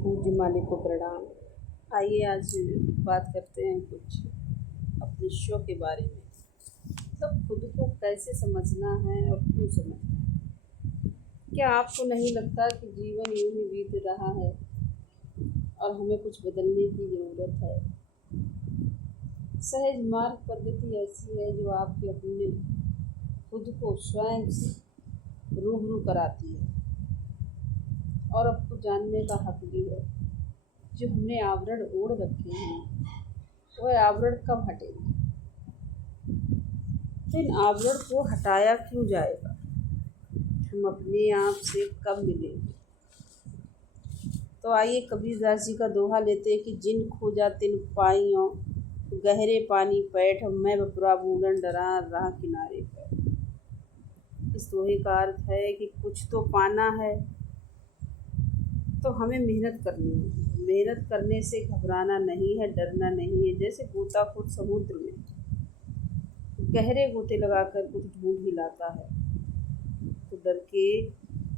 पूज्य मालिक को प्रणाम। आइए आज बात करते हैं कुछ अपने शो के बारे में। मतलब खुद को कैसे समझना है और क्यों समझना है। क्या आपको नहीं लगता कि जीवन यूं ही बीत रहा है और हमें कुछ बदलने की ज़रूरत है। सहज मार्ग पद्धति ऐसी है जो आपके अपने खुद को स्वयं से रूबरू कराती है और आपको जानने का हक भी है। जो हमने आवरण ओढ़ रखे हैं वह आवरण कब हटेंगे, तो इन आवरण को हटाया क्यों जाएगा। हम अपने आप से कब मिलेंगे। तो आइए कबीरदास जी का दोहा लेते हैं कि जिन खोजा तिन पाइयों गहरे पानी पैठ मैं बपुरा बूढ़न डरा राह किनारे पर। इस दोहे का अर्थ है कि कुछ तो पाना है तो हमें मेहनत करनी होगी। मेहनत करने से घबराना नहीं है, डरना नहीं है। जैसे गोताखोर समुद्र में गहरे गोते लगाकर कुछ ढूंढ ही लाता है तो डर के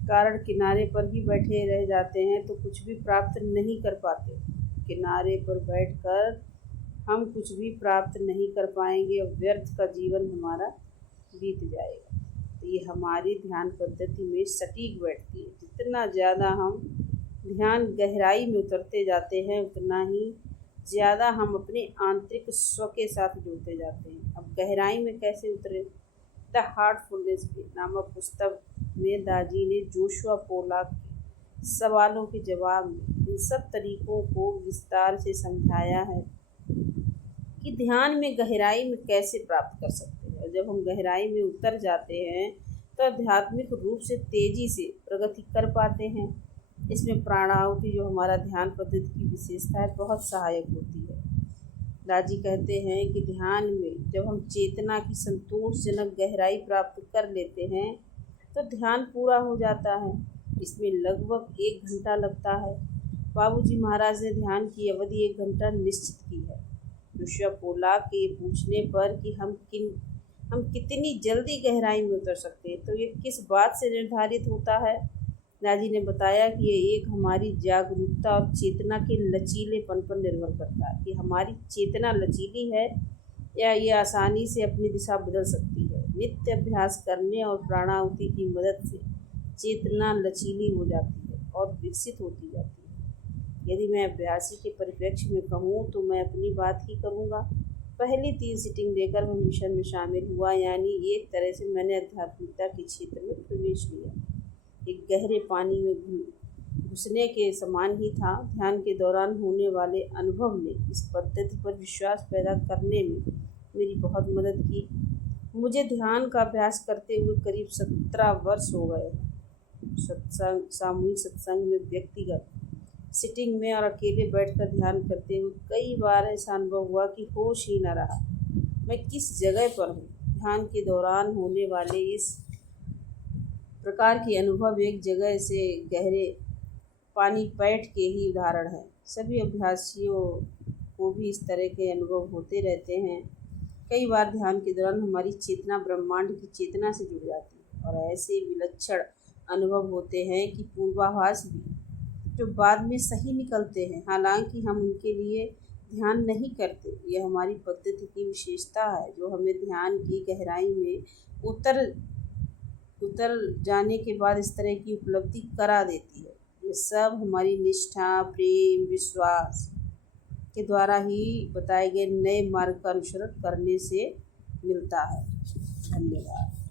कारण किनारे पर ही बैठे रह जाते हैं तो कुछ भी प्राप्त नहीं कर पाते। किनारे पर बैठकर हम कुछ भी प्राप्त नहीं कर पाएंगे और व्यर्थ का जीवन हमारा बीत जाएगा। तो ये हमारी ध्यान पद्धति में सटीक बैठती है। जितना ज़्यादा हम ध्यान गहराई में उतरते जाते हैं उतना ही ज़्यादा हम अपने आंतरिक स्व के साथ जुड़ते जाते हैं। अब गहराई में कैसे उतरे। द हार्टफुलनेस नामक पुस्तक में दाजी ने जोशुआ पोलाक के सवालों के जवाब में इन सब तरीकों को विस्तार से समझाया है कि ध्यान में गहराई में कैसे प्राप्त कर सकते हैं। जब हम गहराई में उतर जाते हैं तो आध्यात्मिक रूप से तेज़ी से प्रगति कर पाते हैं। इसमें प्राणाहुति जो हमारा ध्यान पद्धति की विशेषता है बहुत सहायक होती है। दादी कहते हैं कि ध्यान में जब हम चेतना की संतोषजनक गहराई प्राप्त कर लेते हैं तो ध्यान पूरा हो जाता है। इसमें लगभग 1 घंटा लगता है। बाबूजी महाराज ने ध्यान की अवधि 1 घंटा निश्चित की है। जोशुआ पोलाक के पूछने पर कि हम कितनी जल्दी गहराई में उतर सकते हैं तो ये किस बात से निर्धारित होता है। दादी ने बताया कि ये एक हमारी जागरूकता और चेतना के लचीलेपन पर निर्भर करता है कि हमारी चेतना लचीली है या ये आसानी से अपनी दिशा बदल सकती है। नित्य अभ्यास करने और प्राणाहुति की मदद से चेतना लचीली हो जाती है और विकसित होती जाती है। यदि मैं अभ्यासी के परिप्रेक्ष्य में कहूँ तो मैं अपनी बात ही करूँगा। पहली 3 सीटिंग लेकर मैं मिशन में शामिल हुआ, यानी एक तरह से मैंने आध्यात्मिकता के क्षेत्र में प्रवेश लिया। एक गहरे पानी में घुसने के समान ही था। ध्यान के दौरान होने वाले अनुभव ने इस पद्धति पर विश्वास पैदा करने में मेरी बहुत मदद की। मुझे ध्यान का अभ्यास करते हुए करीब 17 वर्ष हो गए हैं। सामूहिक सत्संग में, व्यक्तिगत सिटिंग में और अकेले बैठकर ध्यान करते हुए कई बार ऐसा अनुभव हुआ कि होश ही न रहा मैं किस जगह पर हूँ। ध्यान के दौरान होने वाले इस प्रकार के अनुभव एक जगह से गहरे पानी पैठ के ही उदाहरण है। सभी अभ्यासियों को भी इस तरह के अनुभव होते रहते हैं। कई बार ध्यान के दौरान हमारी चेतना ब्रह्मांड की चेतना से जुड़ जाती है और ऐसे विलक्षण अनुभव होते हैं कि पूर्वाभास भी जो बाद में सही निकलते हैं, हालांकि हम उनके लिए ध्यान नहीं करते। यह हमारी पद्धति की विशेषता है जो हमें ध्यान की गहराई में उतर जाने के बाद इस तरह की उपलब्धि करा देती है। ये सब हमारी निष्ठा, प्रेम, विश्वास के द्वारा ही बताए गए नए मार्ग का अनुसरण करने से मिलता है। धन्यवाद।